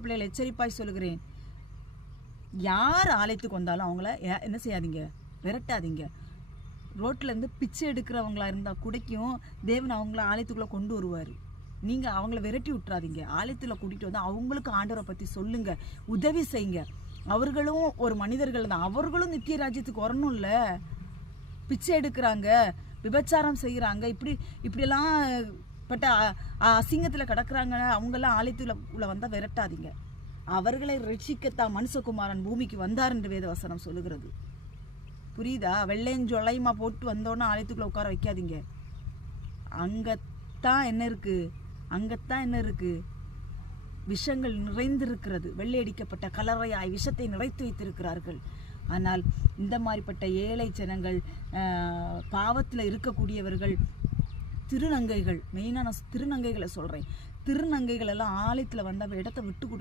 பிள்ளைகள் எச்சரிப்பாய் சொல்கிறேன் யார் ஆலயத்துக்கு வந்தாலும் அவங்கள ஏ- என்ன செய்யாதீங்க? விரட்டாதீங்க. ரோட்லேருந்து பிச்சை எடுக்கிறவங்களா இருந்தால் கூடக்கும் தேவன் அவங்கள ஆலயத்துக்குள்ளே கொண்டு வருவார். நீங்கள் அவங்கள விரட்டி விட்டுறாதீங்க. ஆலயத்தில் கூட்டிகிட்டு வந்து அவங்களுக்கு ஆண்டவரை பற்றி சொல்லுங்கள் உதவி செய்யுங்க. அவர்களும் ஒரு மனிதர்கள் தான். அவர்களும் நித்திய ராஜ்யத்துக்கு வரணும்ல பிச்சை எடுக்கிறாங்க. விபச்சாரம் செய்கிறாங்க இப்படி இப்படியெல்லாம் பட் அ- அ- கிடக்குறாங்க. அவங்கெல்லாம் ஆலயத்தில் உள்ள வந்தால் விரட்டாதீங்க. அவர்களை ரட்சிக்கத்தான் மனுஷகுமாரன் பூமிக்கு வந்தார் என்று வேதவசனம் சொல்லுகிறது. புரியுதா? வெள்ளையும் ஜொல்லையுமா போட்டு வந்தோன்னா ஆலயத்துக்குள்ள உட்கார வைக்காதீங்க. அங்கத்தான் என்ன இருக்கு? அங்கத்தான் என்ன இருக்கு? விஷங்கள் நிறைந்திருக்கிறது. வெள்ளையடிக்கப்பட்ட கலரையாய் விஷத்தை நிறைத்து வைத்திருக்கிறார்கள். ஆனால் இந்த மாதிரிப்பட்ட ஏழை ஜனங்கள் பாவத்தில் இருக்கக்கூடியவர்கள் திருநங்கைகள். மெயினாக நான் திருநங்கைகளை சொல்கிறேன் திருநங்கைகள் எல்லாம் ஆலயத்துல வந்த இடத்த விட்டு கொடு